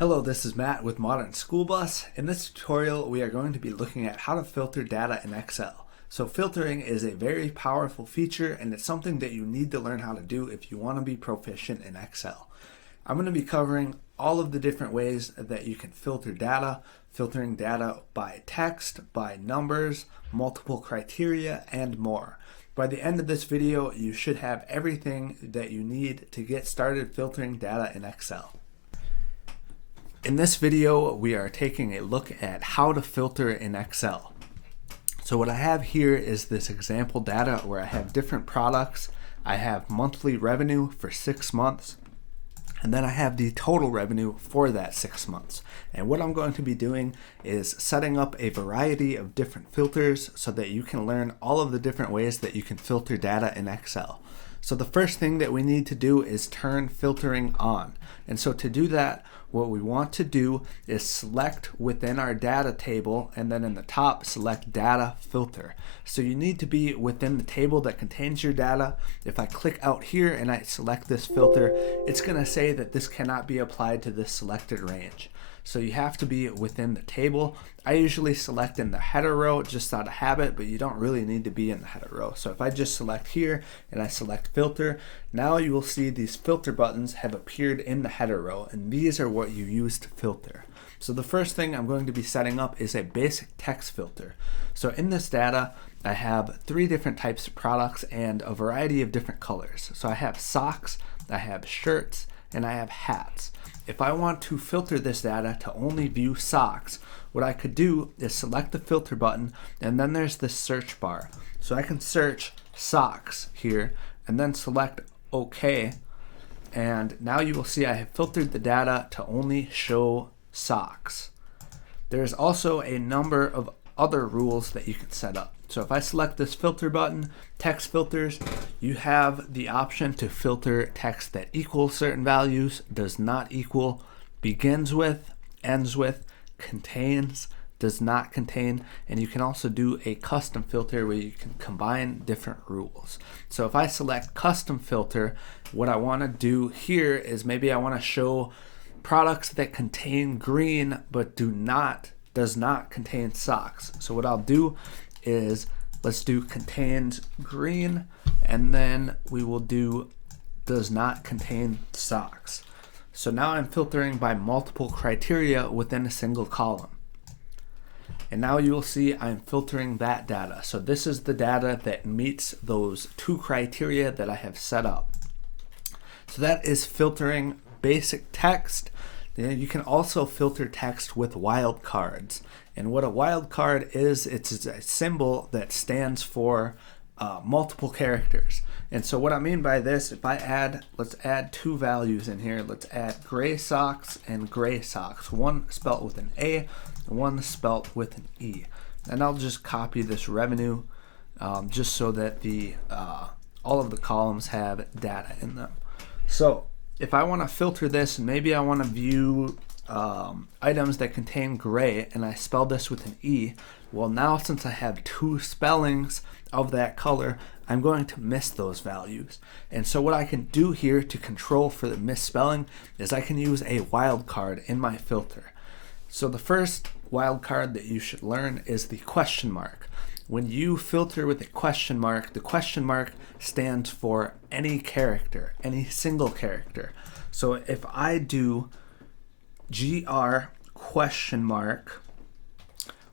Hello, this is Matt with Modern School Bus. In this tutorial, we are going to be looking at how to filter data in Excel. So filtering is a very powerful feature, and it's something that you need to learn how to do if you want to be proficient in Excel. I'm going to be covering all of the different ways that you can filter data, filtering data by text, by numbers, multiple criteria, and more. By the end of this video, you should have everything that you need to get started filtering data in Excel. In this video, we are taking a look at how to filter in Excel. So what I have here is this example data where I have different products. I have monthly revenue for 6 months, and then I have the total revenue for that 6 months. And what I'm going to be doing is setting up a variety of different filters so that you can learn all of the different ways that you can filter data in Excel. So the first thing that we need to do is turn filtering on. And so to do that, what we want to do is select within our data table, and then in the top select data filter. So you need to be within the table that contains your data. If I click out here and I select this filter, it's going to say that this cannot be applied to this selected range. So you have to be within the table. I usually select in the header row just out of habit, but you don't really need to be in the header row. So if I just select here and I select filter, now you will see these filter buttons have appeared in the header row, and these are what you use to filter. So the first thing I'm going to be setting up is a basic text filter. So in this data, I have 3 different types of products and a variety of different colors. So I have socks, I have shirts, and I have hats. If I want to filter this data to only view socks, what I could do is select the filter button, and then there's this search bar. So I can search socks here and then select OK, and now you will see I have filtered the data to only show socks. There's also a number of other rules that you can set up. So if I select this filter button, text filters, you have the option to filter text that equals certain values, does not equal, begins with, ends with, contains, does not contain, and you can also do a custom filter where you can combine different rules. So if I select custom filter, what I want to do here is maybe I want to show products that contain green but does not contain socks. So what I'll do is let's do contains green, and then we will do does not contain socks. So now I'm filtering by multiple criteria within a single column. And now you will see I'm filtering that data. So this is the data that meets those 2 criteria that I have set up. So that is filtering basic text. Then you can also filter text with wildcards. And what a wildcard is, it's a symbol that stands for multiple characters. And so what I mean by this, if I let's add 2 values in here. Let's add gray socks and gray socks. One spelt with an A, and one spelt with an E. And I'll just copy this revenue just so that all of the columns have data in them. So if I want to filter this, and maybe I want to view items that contain gray, and I spell this with an E, well, now since I have 2 spellings of that color, I'm going to miss those values. And so what I can do here to control for the misspelling is I can use a wildcard in my filter. So the first wildcard that you should learn is the question mark. When you filter with a question mark, the question mark stands for any character, any single character. So if I do GR question mark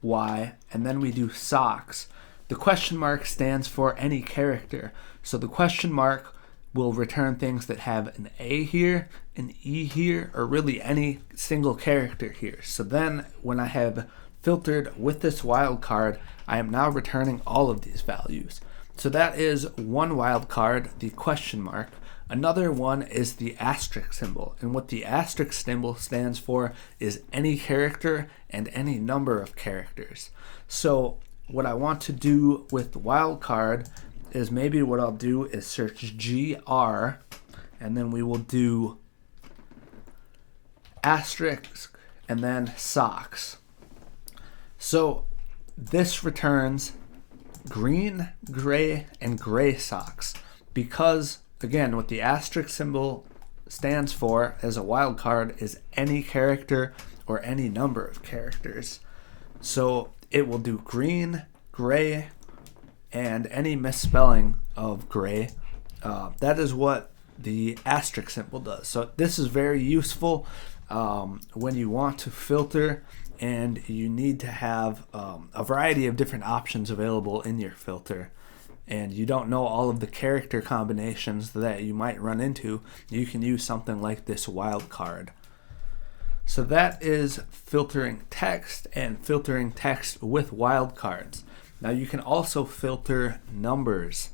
Y, and then we do socks, the question mark stands for any character. So the question mark will return things that have an A here, an E here, or really any single character here. So then when I have filtered with this wildcard, I am now returning all of these values. So that is one wildcard, the question mark. Another one is the asterisk symbol, and what the asterisk symbol stands for is any character and any number of characters. So what I want to do with the wildcard is maybe what I'll do is search GR, and then we will do asterisk and then socks. So this returns green, gray, and gray socks because, again, what the asterisk symbol stands for as a wildcard is any character or any number of characters. So it will do green, gray, and any misspelling of gray. That is what the asterisk symbol does. So this is very useful when you want to filter and you need to have a variety of different options available in your filter, and you don't know all of the character combinations that you might run into. You can use something like this wildcard. So that is filtering text and filtering text with wildcards. Now you can also filter numbers.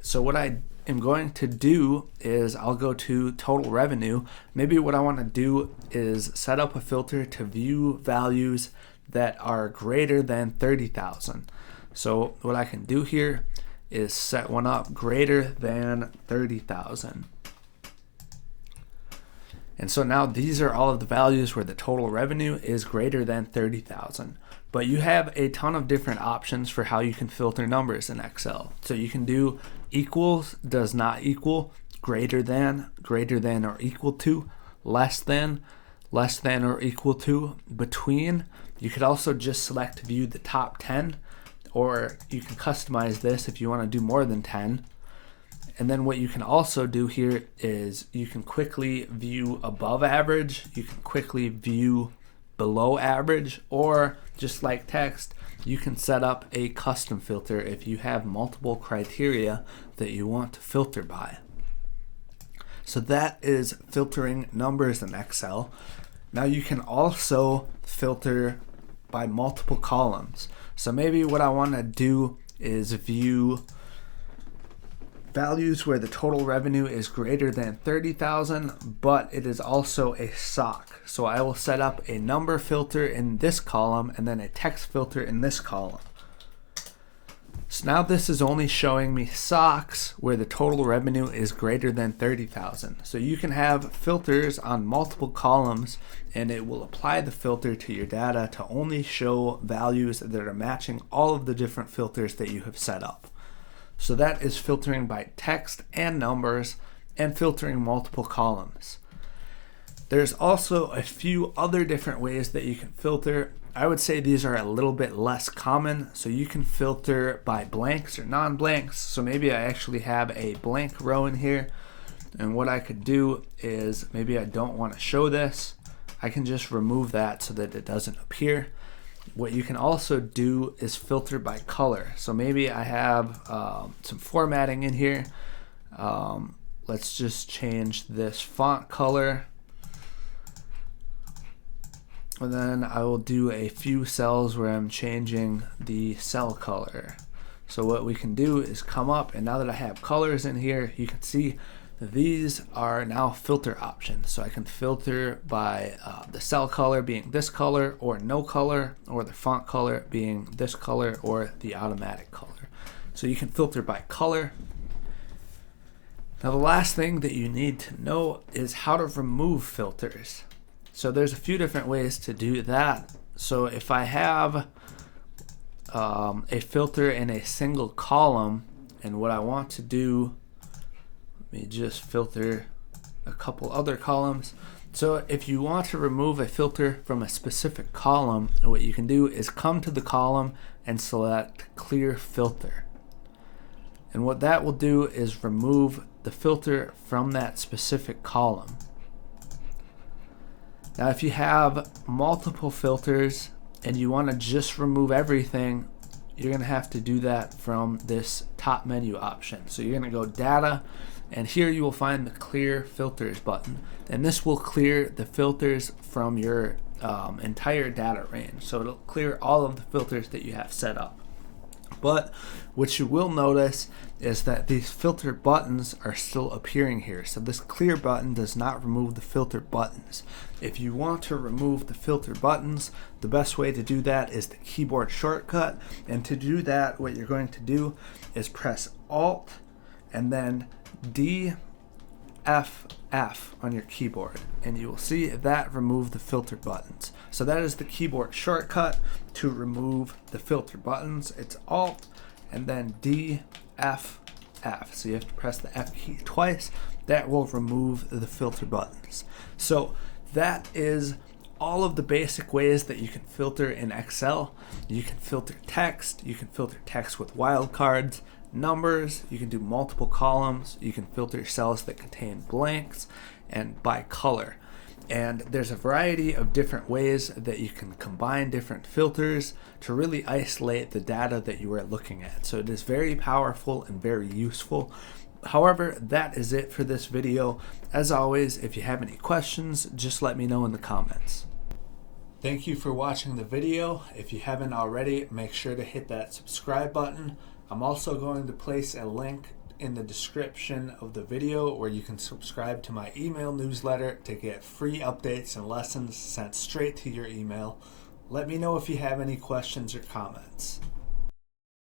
So what I am going to do is I'll go to total revenue. Maybe what I want to do is set up a filter to view values that are greater than 30,000. So what I can do here is set one up greater than 30,000. And so now these are all of the values where the total revenue is greater than 30,000. But you have a ton of different options for how you can filter numbers in Excel. So you can do equals, does not equal, greater than or equal to, less than or equal to, between. You could also just select view the top 10, or you can customize this if you want to do more than 10. And then what you can also do here is you can quickly view above average, you can quickly view below average, or just like text, you can set up a custom filter if you have multiple criteria that you want to filter by. So that is filtering numbers in Excel. Now you can also filter by multiple columns. So maybe what I want to do is view values where the total revenue is greater than 30,000, but it is also a SOC. So I will set up a number filter in this column and then a text filter in this column. So now this is only showing me SOCs where the total revenue is greater than 30,000. So you can have filters on multiple columns and it will apply the filter to your data to only show values that are matching all of the different filters that you have set up. So that is filtering by text and numbers and filtering multiple columns. There's also a few other different ways that you can filter. I would say these are a little bit less common. So you can filter by blanks or non-blanks. So maybe I actually have a blank row in here. And what I could do is maybe I don't want to show this. I can just remove that so that it doesn't appear. What you can also do is filter by color. So maybe I have some formatting in here. Let's just change this font color. And then I will do a few cells where I'm changing the cell color. So what we can do is come up, and now that I have colors in here, you can see these are now filter options. So I can filter by the cell color being this color or no color, or the font color being this color or the automatic color. So you can filter by color. Now the last thing that you need to know is how to remove filters. So there's a few different ways to do that. So if I have a filter in a single column, and what I want to do, let me just filter a couple other columns. So if you want to remove a filter from a specific column, what you can do is come to the column and select clear filter. And what that will do is remove the filter from that specific column. Now if you have multiple filters and you want to just remove everything, you're going to have to do that from this top menu option. So you're going to go data, and here you will find the clear filters button, and this will clear the filters from your entire data range. So it'll clear all of the filters that you have set up. But what you will notice is that these filter buttons are still appearing here. So this clear button does not remove the filter buttons. If you want to remove the filter buttons, the best way to do that is the keyboard shortcut. And to do that, what you're going to do is press Alt and then D, F, F on your keyboard, and you will see that remove the filter buttons. So that is the keyboard shortcut to remove the filter buttons. It's Alt and then D, F, F. So you have to press the F key twice. that will remove the filter buttons. So that is all of the basic ways that you can filter in Excel. You can filter text, you can filter text with wildcards, numbers, you can do multiple columns, you can filter cells that contain blanks, and by color. And there's a variety of different ways that you can combine different filters to really isolate the data that you are looking at. So it is very powerful and very useful. However, that is it for this video. As always, if you have any questions, just let me know in the comments. Thank you for watching the video. If you haven't already, make sure to hit that subscribe button. I'm also going to place a link in the description of the video where you can subscribe to my email newsletter to get free updates and lessons sent straight to your email. Let me know if you have any questions or comments.